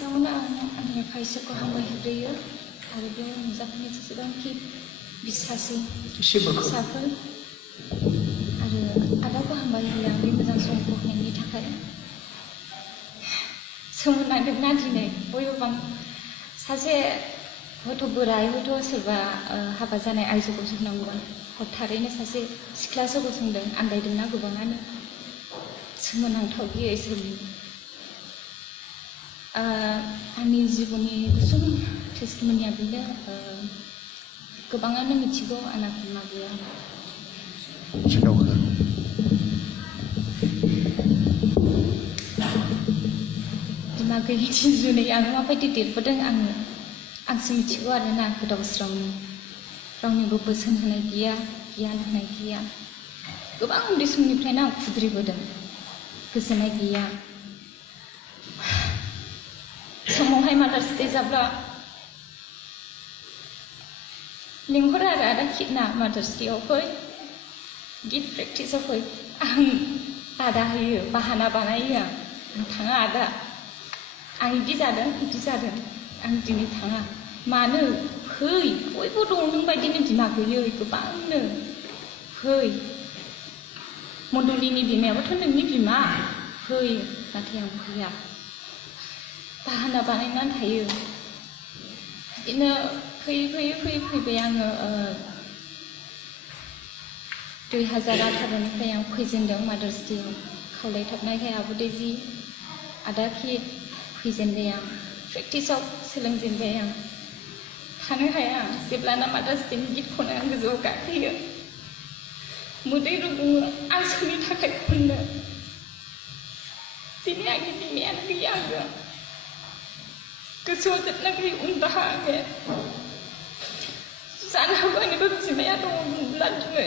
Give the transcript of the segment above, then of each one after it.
सिगाङावनो आंनिफ्राय इसोरखौ हामबाय होग्रोयो आरो बे नुजाफैनाय जेसेबांखि बिसासि फिसाफोर आरो आदाखौ हामबाय होयो आं बे मोजां समखौ होनायनि थाखाय सोमोनांदोंना दिनै बयबो सासे हयथ' बोराय हयथ' सोरबा हाबा जानाय आइजो गसंनांगौबा हथारैनो सासे सिख्लासो गसंदों आन्दायदोंना गोबाङानो सोमोनांथाव बियो इसोरनि आंनि जिबननि गुसुं टेस्टिमनिया बेनो गोबाङानो मिथिगौ आंना बिमा गैया बिमा गैयिनि जुनै आं माबायदि देरबोदों आंसो मिथिगौ आरोना गोदाव सोरावनि रावनिबो बोसोन होनाय गैया गियान होनाय गैया गोबां उन्दै समनिफ्रायनो आं खुद्रिबोदों गोजोननाय गैया समावहाय मादार्स डे जाब्ला लिंहरो आरो आदा किटना मादार्स डेआव फै गिफ्ट प्रेक्टिसाव फै आं बादा होयो बाहाना बानायो आं थाङा आदा आं बिदि जादों आं दिनै थाङा मानो फै बयबो दं नों बायदिनो बिमा गैयै गोबांनो फै मण्डलिनि बिमायाबोथ' नोंनि बिमा फै नाथाय आं फैया बाहाना बानायनानै थायो बिदिनो फैबाय आङो 2018निफ्राय आं फैजेनदों मादार्स डेआव खावलायथाबनायखाय आब' दैजि आदा कि फैजेनबाय आं प्रेक्टिसाव सोलोंजेनबाय आं थानो हाया जेब्लाना मादार्स डेनि गित खनो आं गोजौआव गाखोयो मोदै रुगुङो आं सोरनि थाखाय खननो दिनै आंनि बिमायानो गैया आंजों गोसोआव जोबनो गैयै उनदाहा आङो जानो हागौ आंनिबो बिमाया दङमोनब्ला दिनै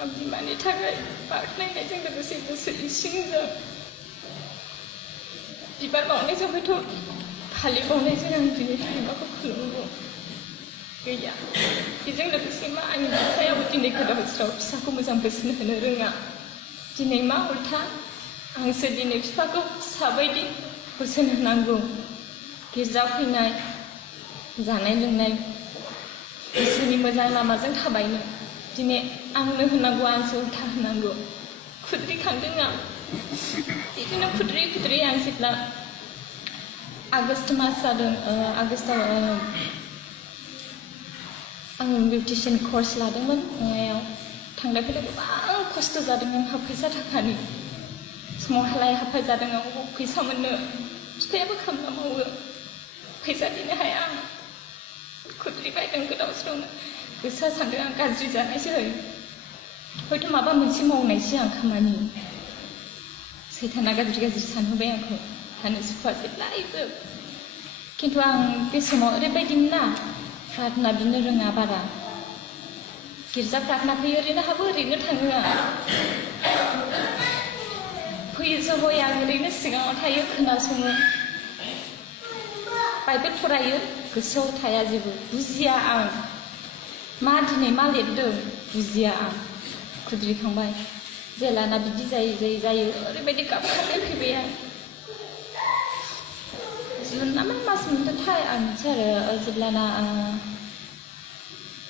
आं बिमानि थाखाय बाख्नायनायजों लोगोसे गोसो इसिंजों बिबार बावनायजों हयथ' फालि बावनायजों आं दिनै बिमाखौ खुलुमगौ गैया बेजों लोगोसे मा आंनि बिफायाबो दिनै गोदाव सोराव फिसाखौ मोजां बोसोन होनो रोङा दिनै मा उल्था आंसो दिनै फिफाखौ फिसाबायदि बोसोन होनांगौ गिर्जा फैनाय जानाय लोंनाय इसोरनि मोजां लामाजों थाबायनो दिनै आंनो होनांगौ आंसो उल्था होनांगौ खुद्रिखांदों आं बिदिनो खुद्रि आं जेब्ला आगष्ट मास जादों आगष्टआव आं बिउटिशियान कर्स लादोंमोन नङायाव थांलाय फैलाय गोबां खस्थ' जादों आंहा फैसा थाखानि समाव हालाय हाफाय जादों आं फैसा मोननो बिफायाबो खामला मावो फैसा दिनो हाया आं खुद्रि बायदों गोदाव सोरावनो गोसोआ सानदों आं गाज्रि जानायसै हयथ' माबा मोनसे मावनायसै आं खामानि सैताना गाज्रि सानहोबाय आंखौ थानो सुखुवा जेब्लायबो खिन्थु आं बे समाव ओरैबायदिमोन ना प्रार्थना बिनो रोङा बारा गिर्जा प्रार्थना फैयो ओरैनो हाबो ओरैनो थाङो आं फैयो जहय आं ओरैनो सिगाङाव थायो खोनासङो बाइबेल फरायो गोसोआव थाया जेबो बुजिया आं मा दिनै मा लिरदों बुजिया आं खुद्रिखांबाय जेलाना बिदि जायो ओरैबायदि गाबखांनाय फैबाय आं जुन ना मा मास मोनथाय आं मिथिया आरो जेब्लाना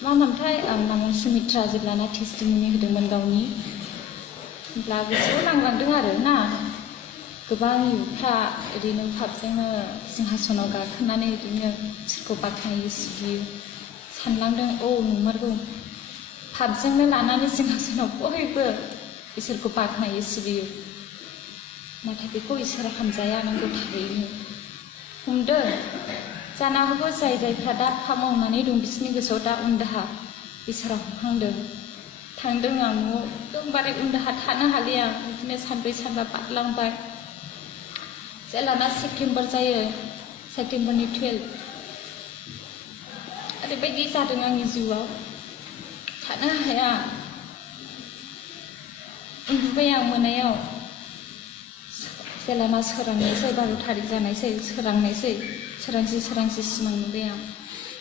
मा नामथाय आं नामा सुमित्रा जेब्लाना टेस्टिमनि होदोंमोन गावनि होमब्ला गोसोआव नांलांदों आरो ना गोबां इउथफ्रा ओरैनो पापजोंनो सिंहासनाव गाखोनानै ओरैनो सोरखौ बाख्नायो सिबियो सानलांदों नंमारगौ पापजोंनो लानानै सिंहासनाव बयबो इसोरखौ बाख्नायो सिबियो नाथाय बेखौ इसोरा हामजाया नांगौ थारैनो हमदों जानो हागौ जायफ्रा दा पाप मावनानै दं बिसोरनि गोसोआव दा उनदाहा इसोरा हमखांदों थांदों आं न'आव एकदमबारे उनदाहा थानो हालिया बिदिनो सानब्रै सानबा बारलांबाय जेलाना सेप्तेम्बर जायो सेप्तेम्बरनि 12 ओरैबायदि जादों आंनि जिउआव थानो हाया उन्दुबाय आं मोनायाव जेलाना सोरांनायसै 12 थारिख जानायसै सोरांसि सिमां नुबाय आं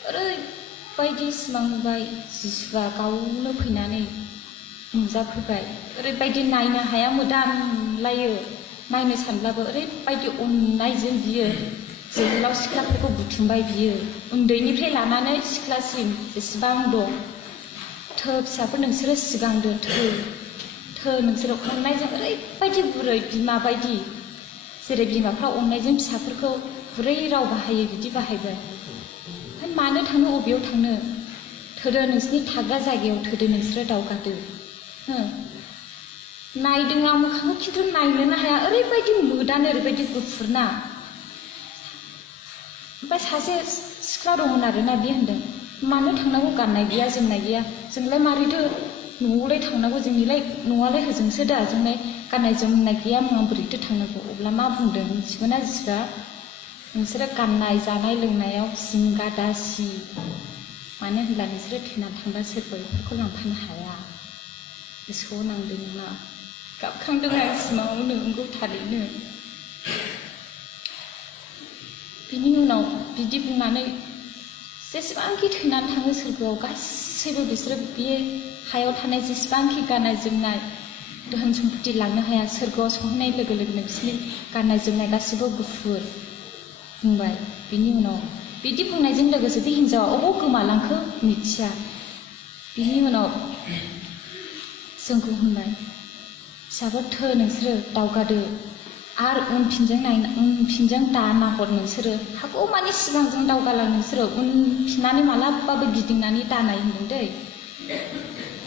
ओरैबायदि सिमां नुबाय जिसुआ गावनो फैनानै नुजाफैबाय ओरैबायदि नायनो हाया मोदानलायो नायनो सानब्लाबो ओरैबायदि अननायजों बियो जोहोलाव सिख्लाफोरखौ बुथुमबाय बियो उन्दैनिफ्राय लानानै सिख्लासिम जेसेबां दं थो फिसाफोर नोंसोरो सिगांदो थो नोंसोरो अननायजों ओरैबायदि गुरै बिमा बायदि जेरै बिमाफ्रा अननायजों फिसाफोरखौ गुरै राव बाहायो बिदि बाहायबाय ओमफ्राय मानो थांनो अबेयाव थांनो थोदो नोंसिनि थाग्रा जायगायाव थोदो नोंसोरो दावगादो नायदों आं मोखांखौ खिन्थु नायनोनो हाया ओरैबायदि मोदानो ओरैबायदि गुफुरना ओमफ्राय सासे सिख्ला दंमोन आरोना बे होनदों मानो थांनांगौ गाननाय गैया जोमनाय गैया जोंलाय मारैथो न'आवलाय थांनांगौ जोंनिलाय न'आलाय होजोंसो दा जोंलाय गाननाय जोमनाय गैया मुवा बोरैथो थांनांगौ अब्ला मा बुंदों मिथिगौना जिबा नोंसोरो गाननाय जानाय लोंनायाव जिंगा दासि मानो होनब्ला नोंसोरो थैना थांबा सोरबा बेफोरखौ लांफानो हाया गोसोआव नांदों ना गाबखांदों आं सिमाङाव नंगौ थारैनो बिनि उनाव बिदि बुंनानै जेसेबांखि थैनानै थाङो सोरगोआव गासैबो बिसोरो बे हायाव थानाय जेसेबांखि गाननाय जोमनाय धोन सम्पति लांनो हाया सोरगोआव सहैनाय लोगो लोगोनो बिसोरनि गाननाय जोमनाय गासैबो गुफुर बुंबाय बिनि उनाव बिदि बुंनायजों लोगोसे बे हिन्जावा अबाव गोमालांखो मिथिया बिनि उनाव जोंखौ होनबाय फिसाफोर थो नोंसोरो दावगादो आरो उनफिनजों दा नाहर नोंसोरो हागौ मानि सिगांजों दावगालां नोंसोरो उनफिननानै मालाबाबो गिदिंनानै दानाय होनदों दै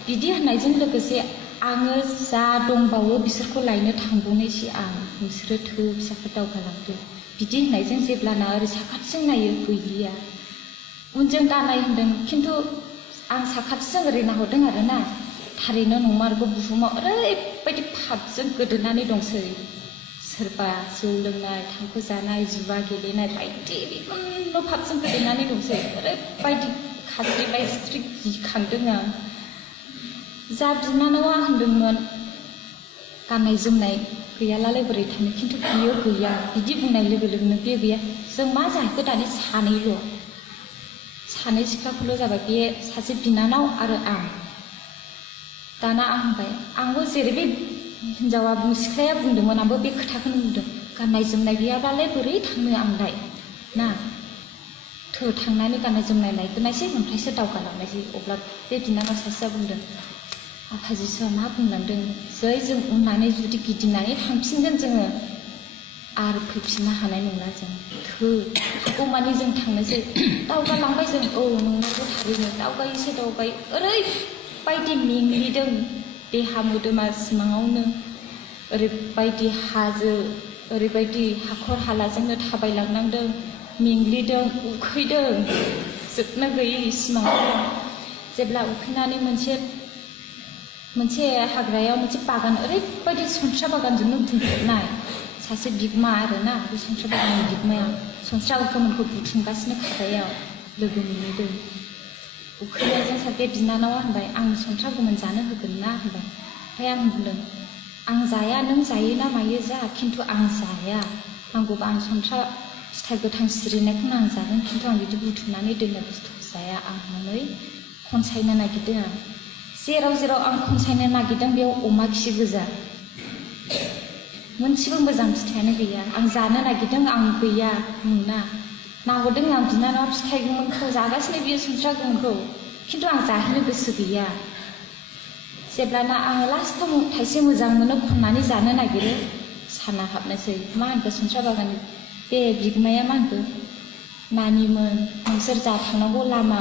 बिदि होननायजों लोगोसे आङो जा दंबावो बिसोरखौ लायनो थांबावनायसै आं नोंसोरो थो फिसाफोर दावगालांदो बिदि होननायजों जेब्लाना ओरै साखाथिजों नायो गैलिया उनजों दानाय होनदों खिन्थु आं साखाथिजों ओरै नाहरदों आरोना थारैनो नंमारगौ बुहुमाव ओरैबायदि पापजों गोदोनानै दंसै सोरबा जौ लोंनाय थांखु जानाय जुवा गेलेनाय बायदि बिभिन्न पापजों गोदोनानै दंसै ओरैबायदि खास्रिबाय सिथ्रि गिखांदों आं जा बिनानावा होनदोंमोन गाननाय जोमनाय गैयालाय बोरै थानो खिन्थु बियो गैया बिदि बुंनाय लोगो लोगोनो बे गैया जों मा जाहैखो दानि सानै सिख्लाफोरल' जाबाय बे सासे बिनानाव आरो आं दाना आं होनबाय आंबो जेरै बे हिन्जावा सिख्लाया बुंदोंमोन आंबो बे खोथाखौनो बुंदों गाननाय जोमनाय गैयाब्लालाय बोरै थांनो आंलाय ना थो थांनानै गाननाय जोमनाय लायगोनायसै ओमफ्रायसो दावगालांनायसै अब्ला बे बिनानाव सासेया बुंदों आफा जिसुआ मा बुंलांदों जै जों उननानै जुदि गिदिंनानै थांफिनगोन जोङो आरो फैफिननो हानाय नंला जों थो हागौमानि जों थांनोसै दावगालांबाय जों औ नंगौ थारैनो दावगायोसो दावगायो ओरैबायदि मेंग्लिदों देहा मोदोमा सिमाङावनो ओरैबायदि हाजो ओरैबायदि हाखर हालाजोंनो थाबायलांनांदों मेंग्लिदों उखैदों जोबनो गैयै सिमाङाव जेब्ला उखैनानै मोनसे हाग्रायाव मोनसे बागान ओरैबायदि सनस्रा बागानजोंनो बुंफबनाय सासे बिगोमा आरोना बे सनस्रा बागाननि बिगोमाया सनस्रा गोमोनखौ बुथुमगासिनो खादायाव लोगो मोनहैदों उखैनायजों बे बिनानावा होनबाय आं सनस्रा गोमोन जानो होगोन ना होनबाय ओमफ्राय आं बुंदों आं जाया नों जायो ना मायो जा खिन्थु आं जाया नांगौबा आं सनस्रा फिथाइ गोथां सिरिनायखौनो आं जागोन खिन्थु आं बिदि बुथुमनानै दोननाय बुस्थुखौ जाया आं होननानै खनसायनो नागिरदों आं जेराव आं खनसायनो नागिरदों बेयाव अमा खि गोजा मोनसेबो मोजां फिथाइयानो गैया आं जानो नागिरदों आं गैया मोना नाहरदों आं बिनानावा फिथाइ गोमोनखौ जागासिनो बियो सनस्रा गोमोनखौ खिन्थु आं जाहैनो गोसो गैया जेब्लाना आङो लास्टआव थाइसे मोजां मोनो खननानै जानो नागिरो साना हाबनोसै मा होनखो सनस्रा बागाननि बे बिगोमाया मा होनखो नानिमोन नोंसोर जा थांनांगौ लामा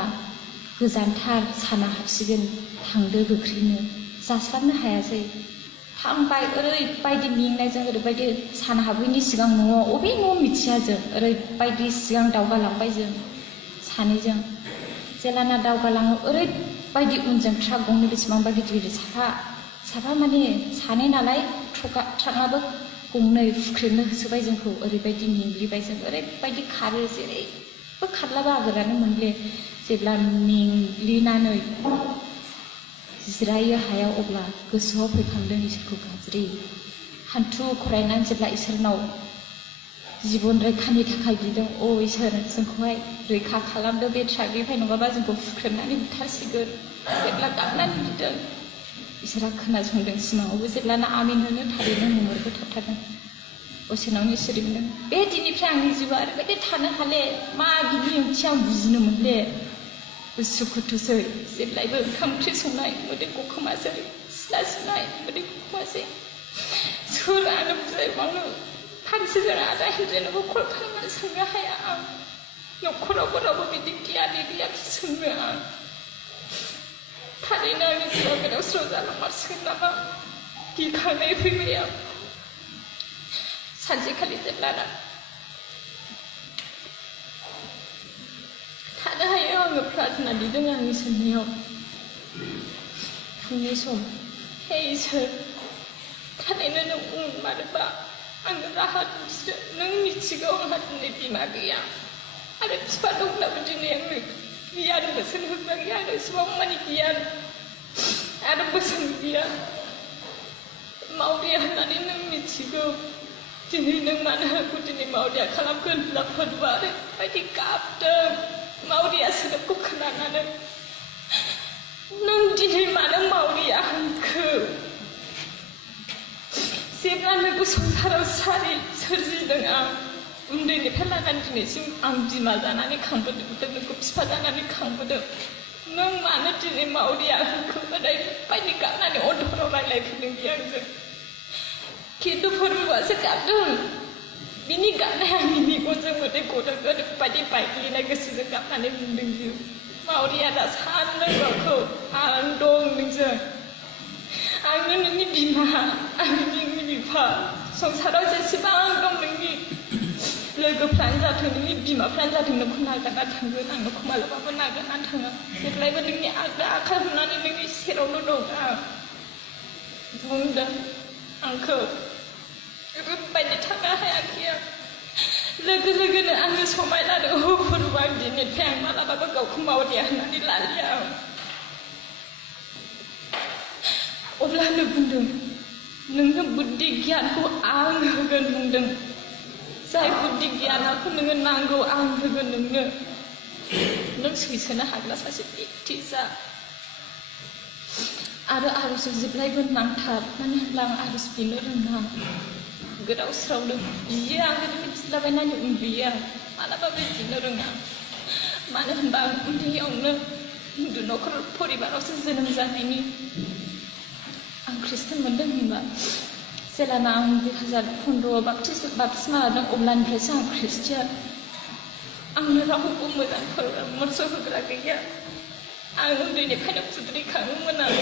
गोजानथार साना हाबसिगोन थांदो गोख्रैनो जास्लाबनो हायासै थांबाय ओरैबायदि मेंनायजों ओरैबायदि सान हाबैनि सिगां न'आव अबे न' मिथिया जों ओरैबायदि सिगां दावगालांबाय जों सानैजों जेलाना दावगालाङो ओरैबायदि उनजों ट्राक गंनै बेसेबांबा गिदिर साफा माने सानै नालाय ट्राकआबो गंनै हुख्रेमनो होसोबाय जोंखौ ओरैबायदि मेंग्लिबाय जों ओरैबायदि खारो जेरैबो खारला बागोरानो मोनले जेब्ला मेंग्लिनानै जिरायो हायाव अब्ला गोसोआव फैखांदों इसोरखौ गाबज्रि हान्थु खरायनानै जेब्ला इसोरनाव जिबन रैखानि थाखाय बिदों अ इसोर जोंखौहाय रैखा खालामदो बे ट्राकनिफ्राय नङाबा जोंखौ हुख्रेमनानै बुथारसिगोन जेब्ला गाबनानै बिदों इसोरा खोनासंदों सिमाङावबो जेब्लाना आमिन होनो थारैनो नंमारगौ थाबथारदों असेनावनि सिरि मोनदों बे दिननिफ्राय आंनि जिउआ ओरैबायदि थानो हाले मा बिनि ओंथि आं बुजिनो मोनले उसुखुथुसै जेब्लायबो ओंखाम ओंख्रि संनाय मोदै गखोमासै सिथ्ला सिबनाय मोदै गखोमासै सोर आंनो बुजायबावनो फांसेजों आदा हिनजावनोबो कल खालामनानै सोंनो हाया आं न'खरावबो रावबो बिदि गियानि गैया सोंनो आं थारैनो आंनि जिउआ गोदाव सोराव जालांमारसिगोन नामा गिखांनाय फैबाय आं सानसेखालि जेब्लाना थानो हायो आङो प्रार्थना बिदों आंनि सोंनायाव फुंनि सम हे इसोर थारैनो नों मानोबा आंनो राहा दिन्थिदो नों मिथिगौ आंहा दिनै बिमा गैया आरो बिफा दंब्लाबो दिनै आंनो गियान बोसोन होग्रा गैया आरो एसेबां मानि गियान आरो बोसोन गैया मावरिया होननानै नों मिथिगौ दिनै नों मानो आंखौ दिनै मावरिया खालामगोन होनब्ला फोरबोआ ओरैबायदि गाबदों मावरिया सोदोबखौ खोनानानै नों दिनै मानो मावरिया होनखो जेब्ला नोंखौ संसाराव सारि सोरजिदों आं उन्दैनिफ्राय लानानै दिनैसिम आं बिमा जानानै खांबोदों नोंखौ बिफा जानानै खांबोदों नों मानो दिनै मावरिया होनखो ओरैबायदि गाबनानै अनथराव रायलायफिनदों बियो आंजों खिन्थु फोरबोआसो गाबदों बिनि गाबनाय आंनि मेगनजों मोदै गदों ओरैबायदि बायग्लिनाय गोसोजों गाबनानै बुंदों बियो मावरिया दा साननो गावखौ आं दं नोंजों आंनो नोंनि बिमा आंनो नोंनि बिफा संसाराव जेसेबां दं नोंनि लोगोफ्रानो जाथों नोंनि बिमाफ्रानो जाथों नोंखौ नागारना थांगोन आं नोंखौ मालाबाबो नागारनानै थाङा जेब्लायबो नोंनि आगदा आखाइ हमनानै नोंनि सेरावनो दं आं बुंदों आंखौ ओरैबायदि थानो हायाखै आं लोगो लोगोनो आङो समाय लादों फोरबो आं दिनैनिफ्राय आं मालाबाबो गावखौ मावरिया होननानै लालिया अब्लानो बुंदों नोंनो बुद्धि गियानखौ आं होगोन बुंदों जाय बुद्धि गियानखौ नोङो नांगौ आं होगोन नोंनो नों सैसोनो हाग्रा सासे व्यक्ति जा आरो आर'जआव जेब्लायबो नांथाब मानो होनब्ला आं आर'ज बिनो रोङा गोदाव सोरावनो बियो आं ओरैनो बिलाबायनानै उन्दुयो आं मालाबाबो बिनो रोङा मानो होनबा आं उन्दैयावनो हिन्दु न'खर परिबारावसो जोनोम जानायनि आं ख्रिस्टान मोनदों होनबा जेलाना आं 2015 बाप्तिस्मा लादों अब्लानिफ्रायसो आं ख्रिस्टियान आंनो रावबो मोजां परामर्श होग्रा गैया आं उन्दैनिफ्रायनो खुद्रिखाङोमोन आं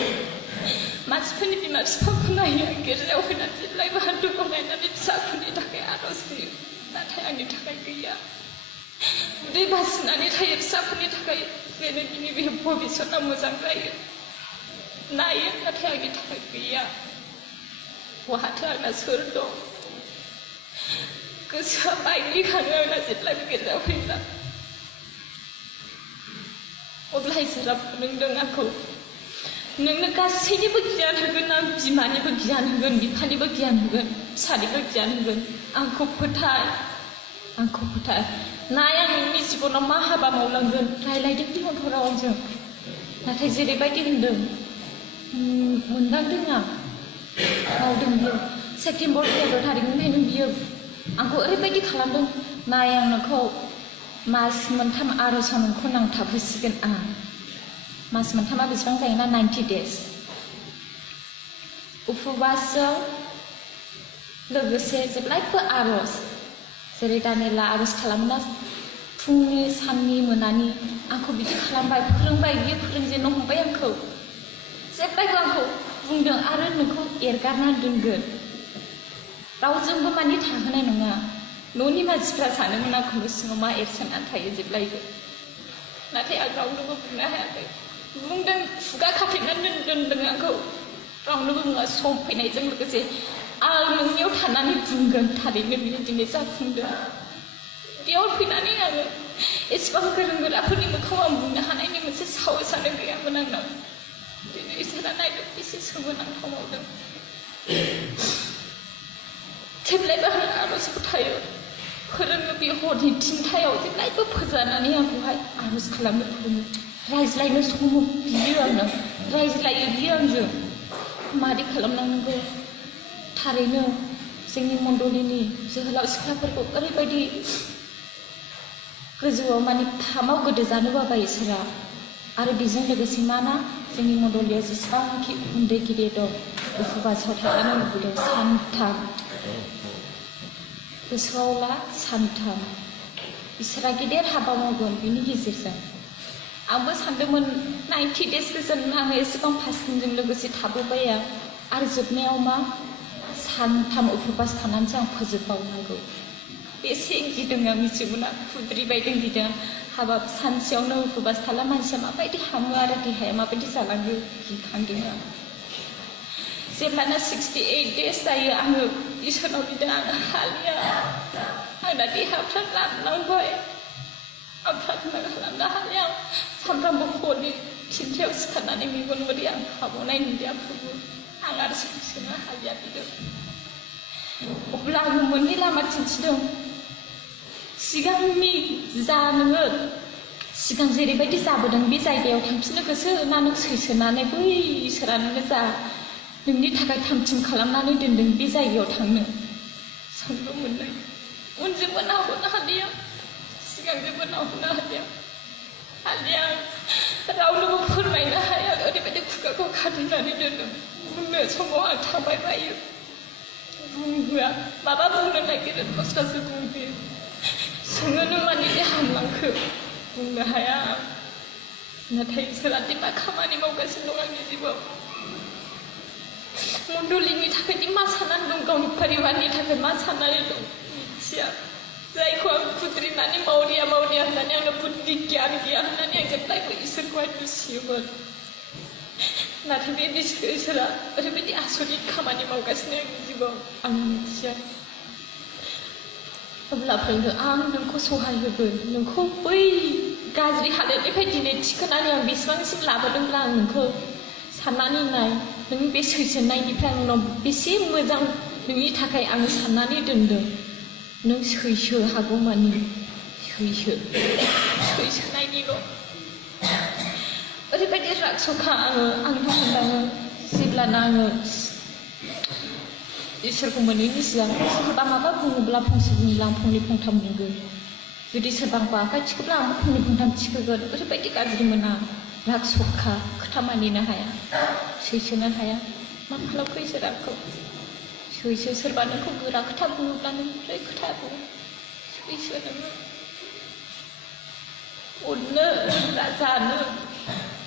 मानसिफोरनि बिमा बिफाखौ नायो आं गिर्जायाव फैनानै जेब्लायबो हान्थु गलायनानै फिसाफोरनि थाखाय आर'ज होयो नाथाय आंनि थाखाय गैया उदै बासिनानै थायो फिसाफोरनि थाखाय बेनो बिनि बे भबिसतआ मोजां जायो नायो नाथाय आंनि थाखाय गैया बहाथो आंना सोर दं गोसोआ बायग्लिखाङो आंना जेब्लायबो गिर्जायाव फैब्ला अब्ला इसोरा फोरोंदों आंखौ नोंनो गासैनिबो गियान होगोन आं बिमानिबो गियान होगोन बिफानिबो गियान होगोन फिसानिबो गियान होगोन आंखौ फोथाय नाय आं नोंनि जिबनाव मा हाबा मावलांगोन रायलायदों बे अनथराव आंजों नाथाय जेरैबायदि होनदों मोनदांदों आं मावदों बियो सेप्तेम्बर 13 थारिखनिफ्रायनो बियो आंखौ ओरैबायदि खालामदों नाय आं नोंखौ मास मोनथाम आर'जआव नोंखौ नांथाबहोसिगोन आं मास मोनथामा बेसेबां जायोना 90 days उपबासजों लोगोसे जेब्लायबो आर'ज जेरै दानिला आर'ज खालामोना फुंनि साननि मोनानि आंखौ बिदि खालामबाय फोरोंबाय बियो फोरोंजेननो हमबाय आंखौ जेब्लायबो आंखौ बुंदों आरो नोंखौ एरगारना दोनगोन रावजोंबो मानि थाहोनाय नङा न'नि मानसिफ्रा सानोमोन आंखौ न' सिङाव मा एरसोनानै थायो जेब्लायबो नाथाय आं रावनोबो बुंनो हायाखै बुंदों खुगा खाथेनानै दोनदों आंखौ रावनोबो बुङा सम फैनायजों लोगोसे आं नोंनियाव थानानै बुंगोन थारैनो बियो दिनै जाफुंदों बेयाव फैनानै आङो एसेबां गोरों गोराफोरनि मोखाङाव आं बुंनो हानायनि मोनसे साहसआनो गैयामोन आंनाव दिनै इसोरा नायदों बेसे सोमोनांथाव मावदों जेब्लायबो आं आर'जखौ थायो फोरोङो बे हरनि 3थायाव जेब्लायबो फोजानानै आंखौहाय आर'ज खालामनो फोरोङो रायज्लायनो सम बियो आंनो रायज्लायो बियो आंजों मारै खालामनांगौ थारैनो जोंनि मण्डलिनि जोहोलाव सिख्लाफोरखौ ओरैबायदि गोजौआव माने फामाव गोदोजानो बाबाय इसोरा आरो बेजों लोगोसे मा ना जोंनि मण्डलियाव जेसेबांखि उन्दै गिदिर दं उपबासाव थानो लुबैदों सानथाम गोसोआव ला सानथाम इसोरा गेदेर हाबा मावगोन बिनि गेजेरजों आंबो सानदोंमोन 90 days गोजोन आङो एसेबां फास्टिंजों लोगोसे थाबोबाय आरो जोबनायाव मा सानथाम उपबास थानानैसो आं फोजोबबावनांगौ बेसे गिदों आं मिथिगौना खुद्रि बायदों गिदों हाबाब सानसेयावनो उपबास थाला मानसिया माबायदि हामो आरो देहाया माबायदि जालाङो गिखांदों आं जेब्लाना 68 days जायो आङो इसोरनाव बिदों आं हालिया आंना देहाफ्रा रानलांबाय आं प्रार्थना खालामनो हालिया सानफ्रामबो हरनि 3थायाव सिखारनानै मेगन मोदै आं हाबावनाय नुदों आंखौबो आं आरो सोनो हालिया बिदों अब्ला आङो मोननै लामा दिन्थिदों सिगांनि जा नोङो सिगां जेरैबायदि जाबोदों बे जायगायाव थांफिननो गोसो ना नों सैसोनानै बै इसोरा नोङो जा नोंनि थाखाय थामथिम खालामनानै दोनदों बे जायगायाव थांनो साननो मोननाय उनजोंबो नाहरनो हालिया सिगांजोंबो नाहरनो हालिया रावनोबो फोरमायनो हाया ओरैबायदि खुगाखौ खाथेनानै दोनदों बुंनो समाव आं थाबाय बायो बुंहोआ माबा बुंनो नागिरो दस्रासो बुंहोयो सोङो नों मानि दे हामलांखो बुंनो हाया नाथाय इसोरा दि मा खामानि मावगासिनो दं आंनि जिउआव मण्डलिनि थाखाय मा साननानै दं गावनि परिबारनि थाखाय मा साननानै दं मिथिया जायखौ आं खुद्रिनानै मावरिया होननानै आंनो बुद्धि गियान गैया होननानै आं जेब्लायबो इसोरखौहाय दुसियोमोन नाथाय बे इसोरा ओरैबायदि आसरित खामानि मावगासिनो आंनि जिउआव आं मिथिया अब्ला फैदो आं नोंखौ सहाय होगोन नोंखौ बै गाज्रि हालोदनिफ्राय दिनै थिखोनानै आं बेसेबांसिम लाबोदोंब्ला आं नोंखौ साननानै नाय नों बे सैसोनायनिफ्राय आंनाव बेसे मोजां नोंनि थाखाय आं साननानै दोनदों नों सैसो हागौमानि सैसोनायनिल' ओरैबायदि रागसखा आंथ' मोनदाङो जेब्लाना आङो इसोरखौ मोनैनि सिगां सोरबा माबा बुङोब्ला फंसे बुङोब्ला आं फंनै फंथाम बुंगोन जुदि सोरबांबा आखाइ थिखोब्ला आंबो फंनै फंथाम थिखोगोन ओरैबायदि गाज्रि मोना रागसखा खोथा मानिनो हाया सैसोनो हाया मा खालामखो इसोरा आंखौ सैसो सोरबा नोंखौ गोरा खोथा बुङोब्ला नों ओमफ्राय खोथा बुङो सैसो नोङो अननो रोंग्रा जानो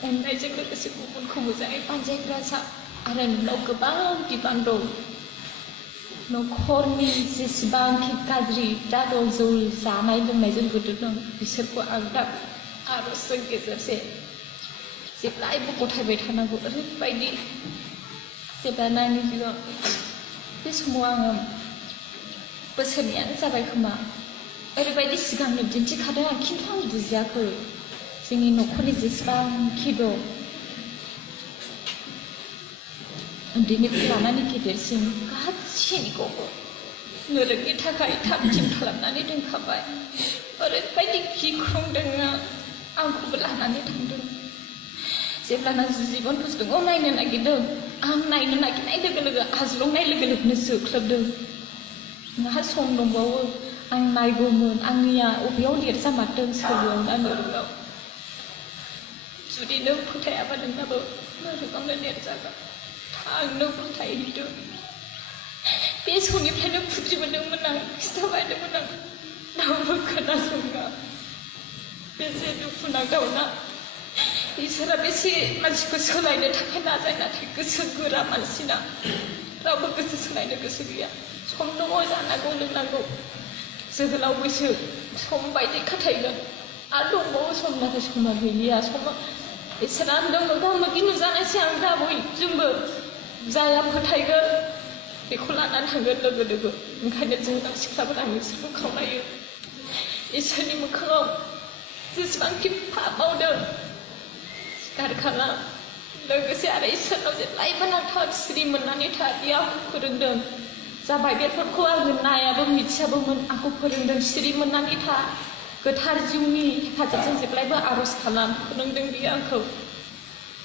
अननायजों लोगोसे गुबुनखौ मोजाङै बानजायग्रा जा आरो नोंनाव गोबां बिबान दं न'खरनि जेसेबांखि गाज्रि दा दं जौ जानाय लोंनायजों गोदोदों बिसोरखौ आं दा आर'जजों गेजेरसे जेब्लायबो गथायबाय थानांगौ ओरैबायदि जेब्लाना आंनि जिउआव बे समाव आङो बोसोरनैयानो जाबाय खोमा ओरैबायदि सिगांनो दिन्थिखादों आं खिन्थु आं बुजियाखै जोंनि न'खरनि जेसेबांखि दं उन्दैनिफ्राय लानानै गेदेरसिम गासैनिखौबो नोरोगनि थाखाय थामथिम खालामनानै दोनखाबाय ओरैबायदि गिख्रंदों आंखौबो लानानै थांदों जेब्लाना जिबन बुस्थुखौ नायनो नागिरदों आं नायनो नागिरनाय लोगो लोगो आज्लंनाय लोगो लोगोनो जोख्लोबदों नोंहा सम दंबावो आं नायगौमोन आंनिया बबेयाव लिरजामारदों सोलोआव ना नोरोगाव जुदि नों फोथायाबा नोंनाबो नोरोगावनो लिरजागोन आंनो फोथायहैदों बे समनिफ्रायनो खुद्रि मोनदोंमोन आं खिथाबायदोंमोन आं रावबो खोनासङा बेसे दुखुनांथावना इसोरा बेसे मानसिखौ सोलायनो थाखाय नाजाय नाथाय गोसो गोरा मानसिना रावबो गोसो सोलायनो गोसो गैया सम दङ जानांगौ लोंनांगौ जोहोलाव बैसो सम बायदि खाथायगोन आरो दंबावो सम नाथाय समा गैलिया समा इसोरा होनदों मोगा मोगि नुजानायसै आं दा बयजोंबो जाया फोथायगोन बेखौ लानानै थांगोन लोगो लोगो ओंखायनो जोहोलाव सिख्लाफोरा आं नोंसोरखौ खावलायो इसोरनि मोखाङाव जेसेबांखि पाप मावदों सिखार खालाम लोगोसे आरो इसोरनाव जेब्लायबो नांथाब सिरि मोननानै था बेयाव फोरोंदों जाबाय बेफोरखौ आङो नायाबो मिथियाबोमोन आंखौ फोरोंदों सिरि मोननानै था गोथार जिउनि हेफाजाबजों जेब्लायबो आर'ज खालाम फोरोंदों बियो आंखौ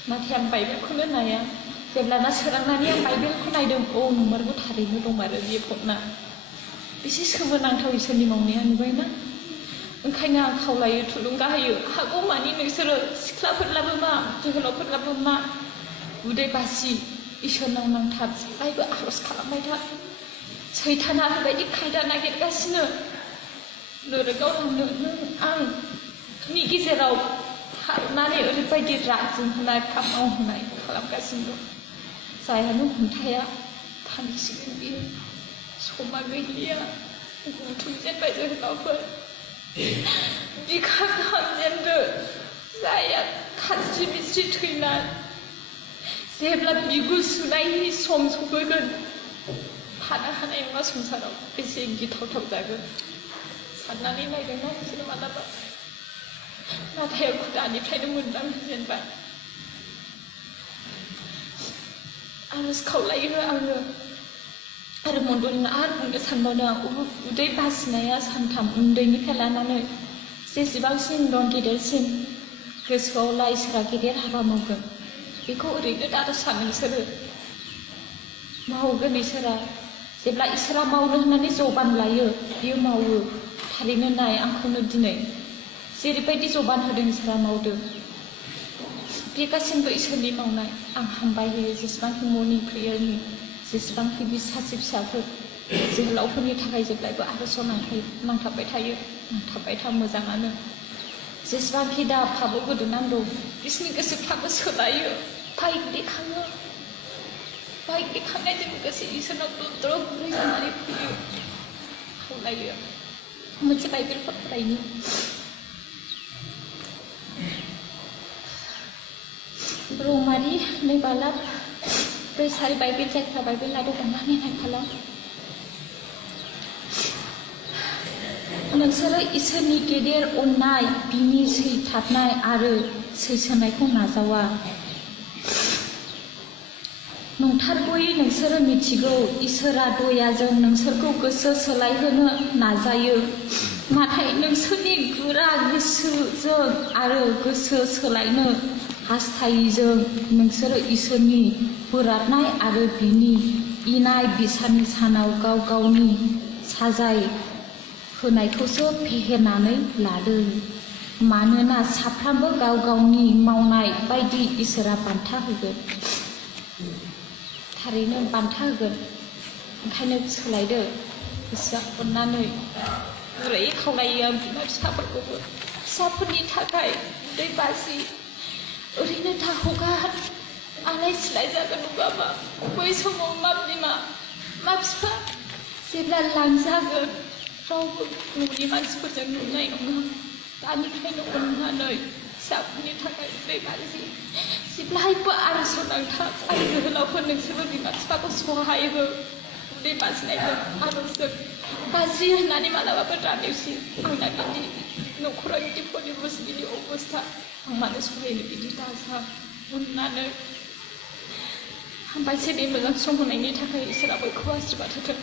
नाथाय आं बाइबेलखौनो नाया जेब्लाना सोरांनानै आं बाइबेलखौ नायदों नंमारगौ थारैनो दंमारो बे फटना बेसे सोमोनांथाव इसोरनि मावनाया नुबायना ओंखायनो आं खावलायो थुलुंगा होयो हागौमानि नोंसोरो सिख्लाफोरब्लाबो मा जोहोलावफोरब्लाबो मा उदै बासि इसोरनाव नांथाब जेब्लायबो आर'ज खालामबाय था सैताना बेबायदि खायदा नागिरगासिनो नोरोगाव लांनो नों आंनि गेजेराव हाबनानै ओरैबायदि रागजों होनाय पाप मावहोनाय खालामगासिनो दं जायहानो हमथाया थांखिगोन बियो समा गैलिया बुथुमजेनबाय जोहोलावफोर बिखा खामजेनदो जायहा खास्रि बिस्रि थैनाय जेब्ला बिगुर सुनायनि सम सफैगोन थानो हानाय नङा संसाराव बेसे गिथावथाव जागोन साननानै नायदोंना बिसोरो मालाबा नाथाय आंखौ दानिफ्रायनो मोनदांजेनबाय आर'ज खावलायो आङो आरो मण्डलिनो आरो बुंनो सानबावदों आं उदै बासिनाया सानथाम उन्दैनिफ्राय लानानै जेसेबांसिन दं गेदेरसिन गोसोआवला इसोरा गेदेर हाबा मावगोन बेखौ ओरैनो दा सानो नोंसोरो मावगोन इसोरा जेब्ला इसोरा मावनो होननानै जबान लायो बियो मावो थारैनो नाय आंखौनो दिनै जेरैबायदि जबान होदों इसोरा मावदों बे गासिबो इसोरनि मावनाय आं हामबाय होयो जेसेबांखि मर्निं प्रेयारनि जेसेबांखि बि सासे फिसाफोर जोहोलावफोरनि थाखाय जेब्लायबो आर'जआव नांथाबबाय थायो नांथाबबाय था मोजाङानो जेसेबांखि दा पापाव गोदोनानै दं बिसोरनि गोसोफ्राबो सोलायो बाइक देखांनायजों लोगोसे इसोरनाव दद्र गुरै जानानै फैयो खावलायो मोनसे बाइबेलफोर फरायनि रमारि 2 बालाब 4 सारि बाइबेल जायफ्रा बाइबेल लादों अननानै नायखालाम नोंसोरो इसोरनि गेदेर अननाय बिनि सैथाबनाय आरो सैसोनायखौ नाजावा नंथारगौयै नोंसोरो मिथिगौ इसोरा दयाजों नोंसोरखौ गोसो सोलायहोनो नाजायो नाथाय नोंसोरनि गोरा गोसोजों आरो गोसो सोलायनो हास्थायिजों नोंसोरो इसोरनि बोराबनाय आरो बिनि इनाय बिसारनि सानाव गाव गावनि साजाय होनायखौसो फेहेरनानै लादों मानोना साफ्रोमबो गाव गावनि मावनाय बायदि इसोरा बान्था होगोन थारैनो बान्था होगोन ओंखायनो सोलायदो गोसोआ अननानै गुरै खावलायो आं बिमा बिफाफोरखौबो फिसाफोरनि थाखाय उदै बासि ओरैनो दा हगार आलाय सिलाय जागोन नङाबा बै समाव मा बिमा मा बिफा जेब्ला लांजागोन रावबो न'नि मानसिफोरजों नुनाय नङा दानिफ्रायनो अननानै फिसाफोरनि थाखाय उदै बासि जेब्लायबो आर'जआव नांथाब आरो जोहोलावफोर नोंसोरबो बिमा बिफाखौ सहाय हो उदै बासिनायजों आर'जजों गाज्रि होननानै मालाबाबो दानेवसि आंना बिदि न'खराव बिदि परिबस बिदि अबस्था आं मानो सहायनो बिदि दाजा अननानै हामबायसै बे मोजां सम होनायनि थाखाय इसोरा बयखौबो आशीर्बाद होथों